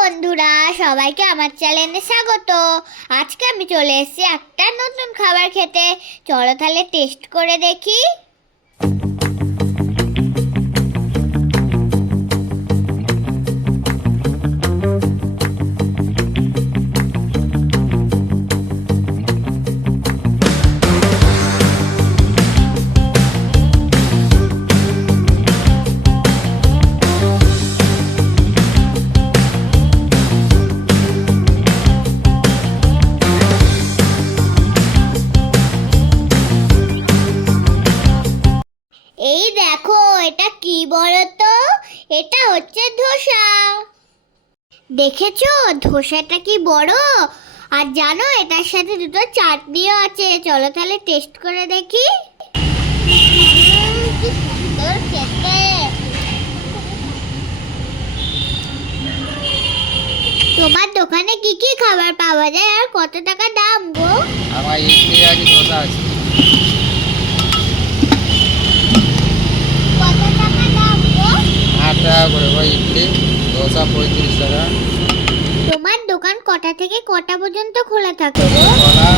বন্ধুরা, সবাইকে আমার চ্যানেলে স্বাগত। আজকে আমি চলে এসেছি একটা নতুন খাবার খেতে। চলো তাহলে টেস্ট করে দেখি। এই দেখো, এটা কি বলো তো? এটা হচ্ছে ধোসা। দেখেছো ধোসাটা কি বড়? আর জানো এটার সাথে দুটো চাটনিও আছে। চলো তাহলে টেস্ট করে দেখি। কি সুন্দর খেতে। তোমার দোকানে কি কি খাবার পাওয়া যায় আর কত টাকা দাম গো? আমার ইডলি আছে, ধোসা আছে। কত টাকা দাম গো? 8 টাকা করে ভাই ইডলি, ধোসা 35 টাকা। তোমার দোকান কটা থেকে কটা পর্যন্ত খোলা থাকে গো? কলা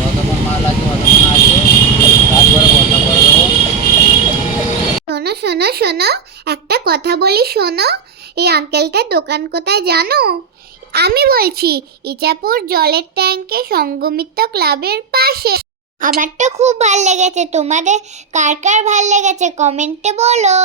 যতক্ষণ মাল আছে ততক্ষণ আছে, তারপরে বন্ধ করে দেবো। শোনো শোনো শোনো, একটা কথা বলি শোনো। এই আঙ্কেলটার দোকান কোথায় জানো? আমি বলছি, ইচাপুর জলের ট্যাঙ্কে সঙ্গমিত্র ক্লাবের পাশে। আমার তো খুব ভাল লেগেছে। তোমাদের কার কার ভাল লেগেছে কমেন্টে বলো।